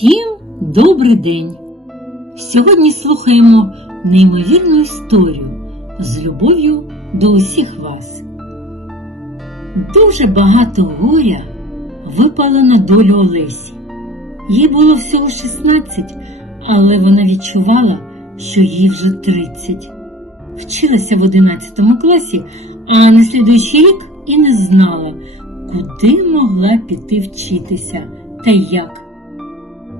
Всім добрий день! Сьогодні слухаємо неймовірну історію з любов'ю до усіх вас. Дуже багато горя випало на долю Олесі. Їй було всього 16, але вона відчувала, що їй вже 30. Вчилася в 11 класі, а на слідуючий рік і не знала, куди могла піти вчитися та як.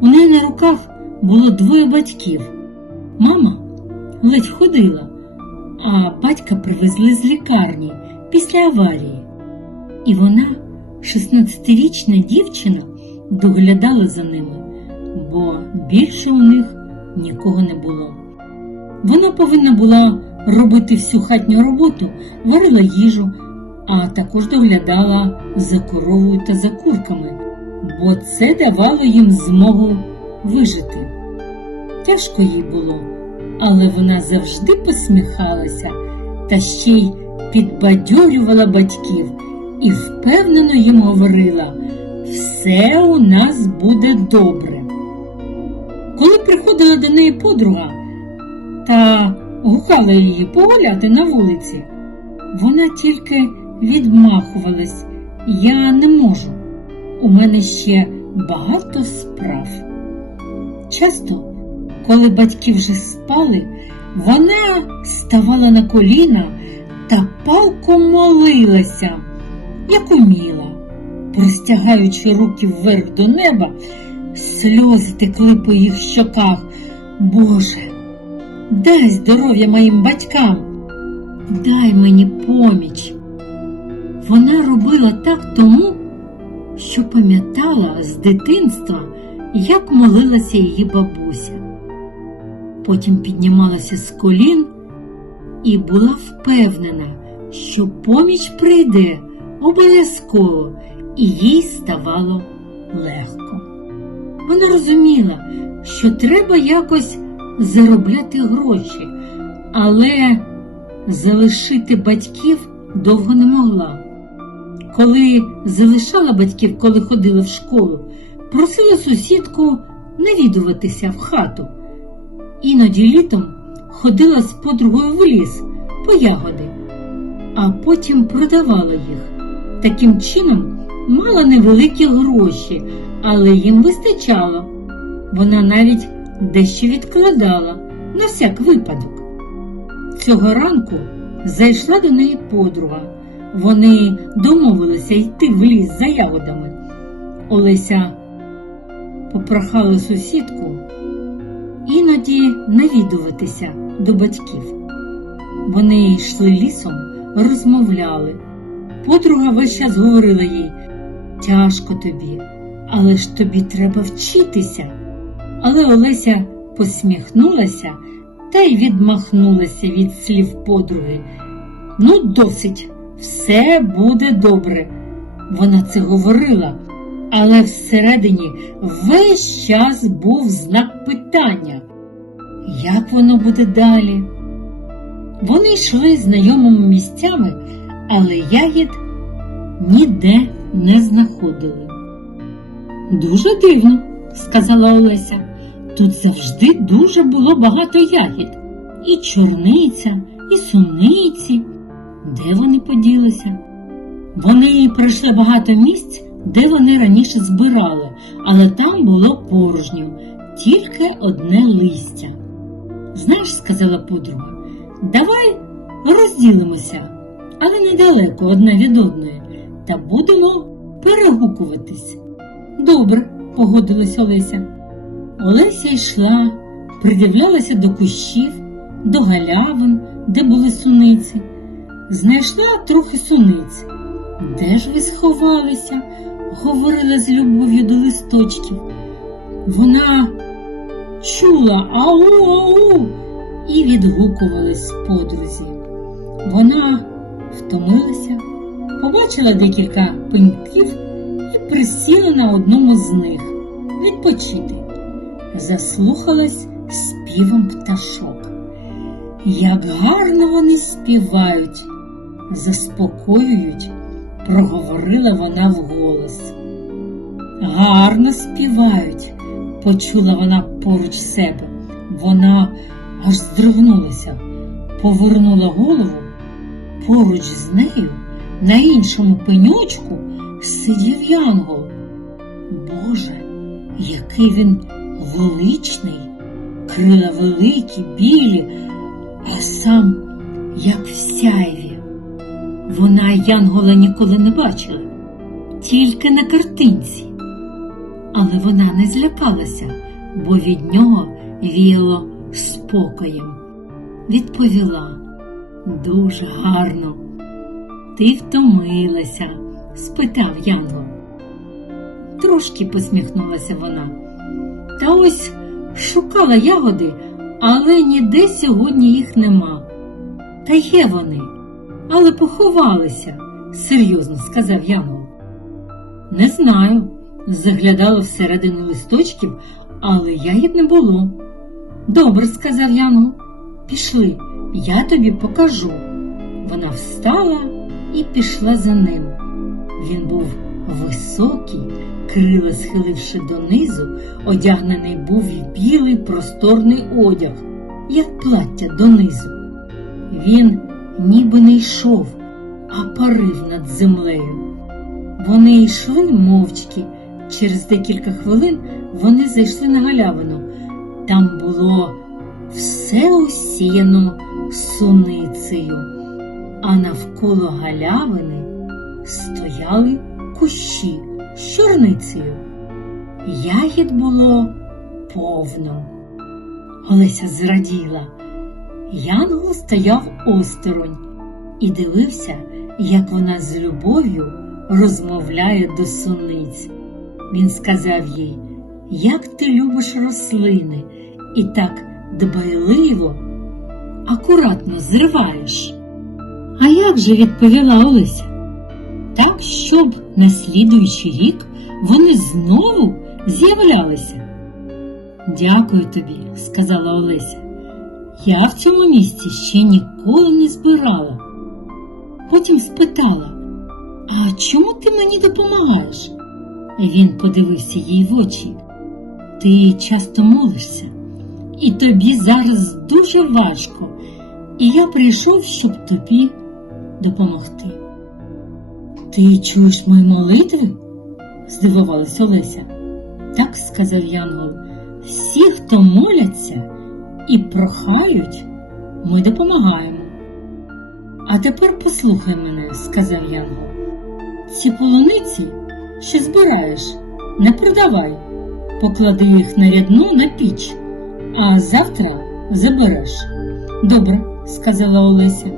У неї на руках було двоє батьків. Мама ледь ходила, а батька привезли з лікарні після аварії. І вона, 16-річна дівчина, доглядала за ними, бо більше у них нікого не було. Вона повинна була робити всю хатню роботу, варила їжу, а також доглядала за коровою та за курками, бо це давало їм змогу вижити. Тяжко їй було, але вона завжди посміхалася та ще й підбадьорювала батьків і впевнено їм говорила: все у нас буде добре. Коли приходила до неї подруга та гукала її погуляти на вулиці, вона тільки відмахувалась. Я не можу. У мене ще багато справ. Часто, коли батьки вже спали, вона ставала на коліна та палко молилася, як уміла, простягаючи руки вверх до неба, сльози текли по їх щоках. Боже, дай здоров'я моїм батькам, дай мені поміч. Вона робила так тому, що пам'ятала з дитинства, як молилася її бабуся. Потім піднімалася з колін і була впевнена, що поміч прийде обов'язково, і їй ставало легко. Вона розуміла, що треба якось заробляти гроші, але залишити батьків довго не могла. Коли залишала батьків, коли ходила в школу, просила сусідку навідуватися в хату. Іноді літом ходила з подругою в ліс по ягоди, а потім продавала їх. Таким чином мала невеликі гроші, але їм вистачало. Вона навіть дещо відкладала на всяк випадок. Цього ранку зайшла до неї подруга. Вони домовилися йти в ліс за ягодами. Олеся попрохала сусідку іноді навідуватися до батьків. Вони йшли лісом, розмовляли. Подруга весь час говорила їй тяжко тобі, але ж тобі треба вчитися. Але Олеся посміхнулася та й відмахнулася від слів подруги. Ну, досить, все буде добре. Вона це говорила, але всередині весь час був знак питання. Як воно буде далі? Вони йшли знайомими місцями, але ягід ніде не знаходили. Дуже дивно, сказала Олеся. Тут завжди дуже було багато ягід. І чорниця, і суниці. Де вони поділися? Вони пройшли багато місць, де вони раніше збирали, але там було порожньо, тільки одне листя. Знаєш, сказала подруга, давай розділимося, але недалеко одна від одної, та будемо перегукуватись. Добре, погодилась Олеся. Олеся йшла, придивлялася до кущів, до галявин, де були суниці. Знайшла трохи суниць. Де ж ви сховалися? говорила з любов'ю до листочків. Вона чула ау ау і відгукувалась подрузі. Вона втомилася, побачила декілька пеньків і присіла на одному з них відпочити. Заслухалась співом пташок. Як гарно вони співають, заспокоюють, проговорила вона вголос. Гарно співають, почула вона поруч себе. Вона аж здригнулася, повернула голову. Поруч з нею на іншому пеньочку сидів янгол. Боже, який він величний, крила великі, білі, а сам як сяйві. Вона Янгола ніколи не бачила, тільки на картинці. Але вона не злякалася, бо від нього віяло спокоєм. Відповіла дуже гарно. Ти втомилася? спитав Янгол. Трошки посміхнулася вона. Та ось шукала ягоди, але ніде сьогодні їх нема. Та є вони, але поховалися, серйозно сказав Янгол. Не знаю, заглядала всередину листочків, але ягід не було. Добре, сказав Янгол. Пішли, я тобі покажу. Вона встала і пішла за ним. Він був високий, крила схиливши донизу, одягнений був в білий просторний одяг, як плаття донизу. Він ніби не йшов, а парив над землею. Вони йшли мовчки. Через декілька хвилин вони зайшли на галявину. Там було все усіяно суницею, а навколо галявини стояли кущі з чорницею. Ягід було повно. Олеся зраділа. Янгол стояв осторонь і дивився, як вона з любов'ю розмовляє до суниць. Він сказав їй, як ти любиш рослини і так дбайливо, акуратно зриваєш. А як же відповіла Олеся? Так, щоб на слідуючий рік вони знову з'являлися. Дякую тобі, сказала Олеся. Я в цьому місці ще ніколи не збирала. Потім спитала, а чому ти мені допомагаєш? Він подивився їй в очі. Ти часто молишся, і тобі зараз дуже важко, і я прийшов, щоб тобі допомогти. Ти чуєш мої молитви? здивувалась Олеся. Так сказав Янгол. Всі, хто моляться і прохають, ми допомагаємо. А тепер послухай мене, сказав Янгол. Ці полуниці, що збираєш, не продавай, поклади їх на рядну на піч, а завтра забереш. Добре, сказала Олеся.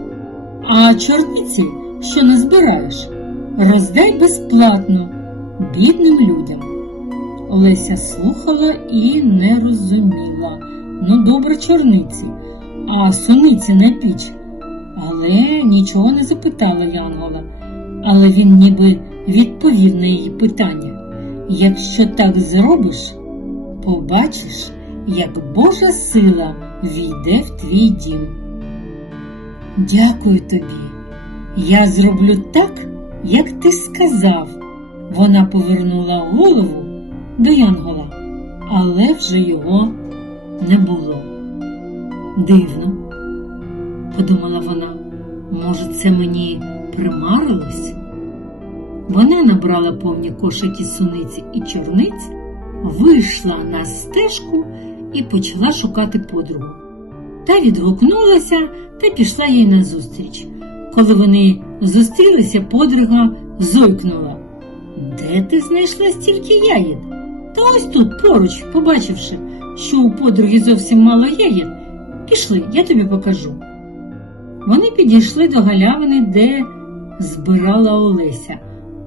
А чорниці, що не збираєш, роздай безплатно бідним людям. Олеся слухала і не розуміла. Ну, добре, чорниці, а суниці на піч. Але нічого не запитала Янгола. Але він ніби відповів на її питання. Якщо так зробиш, побачиш, як Божа сила війде в твій дім. Дякую тобі. Я зроблю так, як ти сказав. Вона повернула голову до Янгола, але вже його не було. Дивно, подумала вона, може, це мені примарилось? Вона набрала повні кошики суниці і чорниць, вийшла на стежку і почала шукати подругу. Та відгукнулася та пішла їй назустріч. Коли вони зустрілися, подруга зойкнула. Де ти знайшла стільки ягід? Та ось тут, поруч, побачивши, що у подруги зовсім мало ягід, пішли, я тобі покажу. Вони підійшли до галявини, де збирала Олеся,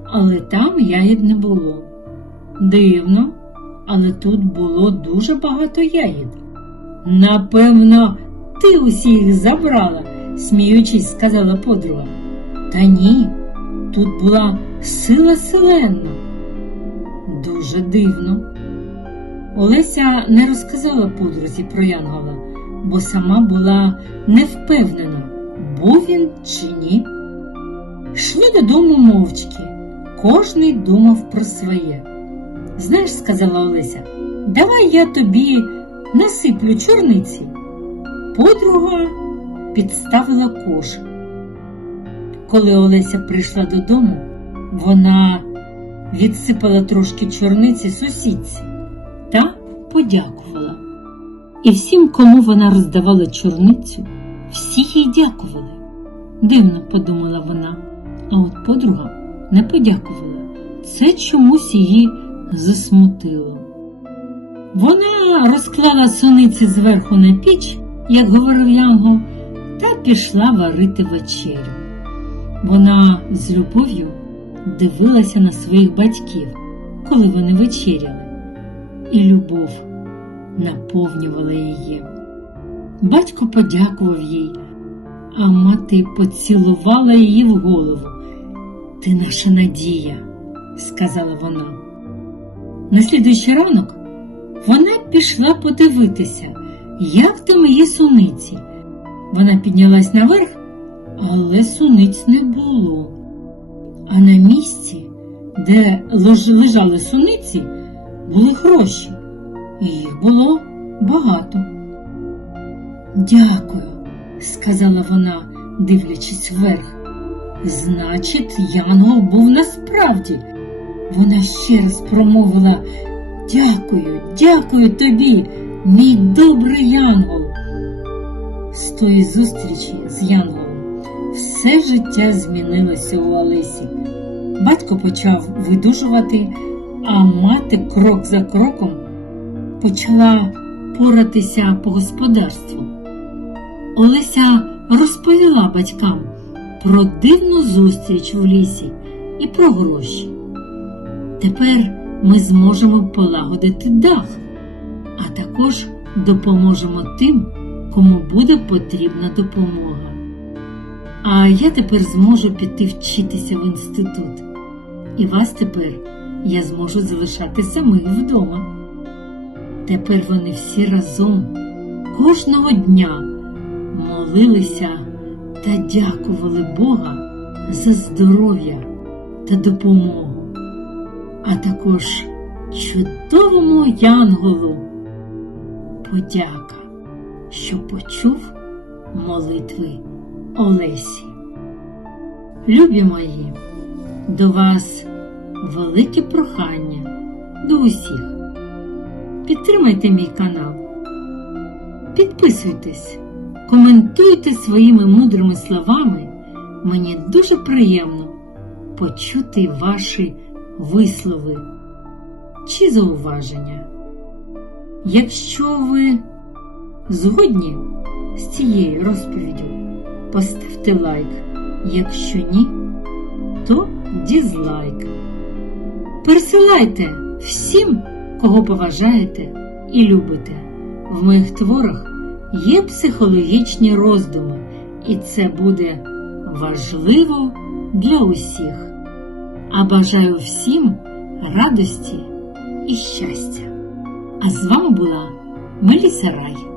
але там ягід не було. Дивно, але тут було дуже багато ягід. Напевно, ти усі їх забрала, сміючись, сказала подруга. Та ні, тут була сила селенна. Дуже дивно. Олеся не розказала подрузі про Янгола, бо сама була не впевнена, був він чи ні. Йшли додому мовчки, кожний думав про своє. Знаєш, сказала Олеся, давай я тобі насиплю чорниці. Подруга підставила кошик. Коли Олеся прийшла додому, вона відсипала трошки чорниці сусідці та подякувала. І всім, кому вона роздавала чорницю, всі їй дякували. Дивно, подумала вона, а от подруга не подякувала. Це чомусь її засмутило. Вона розклала суниці зверху на піч, як говорив Янгол, та пішла варити вечерю. Вона з любов'ю дивилася на своїх батьків, коли вони вечеряли, і любов наповнювала її. Батько подякував їй, а мати поцілувала її в голову. Ти наша надія, сказала вона. На слідуючий ранок вона пішла подивитися, як там її суниці. Вона піднялась наверх, але суниць не було. А на місці, де лежали суниці, були гроші, і їх було багато. Дякую, сказала вона, дивлячись вверх. Значить, Янгол був насправді. Вона ще раз промовила Дякую, дякую тобі, мій добрий Янгол. З тої зустрічі з Янголом все життя змінилося у Олесі. Батько почав видужувати, а мати крок за кроком почала поратися по господарству. Олеся розповіла батькам про дивну зустріч в лісі і про гроші. Тепер ми зможемо полагодити дах, а також допоможемо тим, кому буде потрібна допомога. А я тепер зможу піти вчитися в інститут. І вас тепер я зможу залишати самих вдома. Тепер вони всі разом кожного дня молилися та дякували Бога за здоров'я та допомогу, а також чудовому янголу подяка, що почув молитви Олесі. Любі мої, до вас велике прохання до усіх. Підтримайте мій канал, підписуйтесь, коментуйте своїми мудрими словами. Мені дуже приємно почути ваші вислови чи зауваження. Якщо ви згодні з цією розповіддю, поставте лайк. Якщо ні, то дізлайк. Пересилайте всім, кого поважаєте і любите. В моїх творах є психологічні роздуми, і це буде важливо для усіх. А бажаю всім радості і щастя. А з вами була Меліса Рай.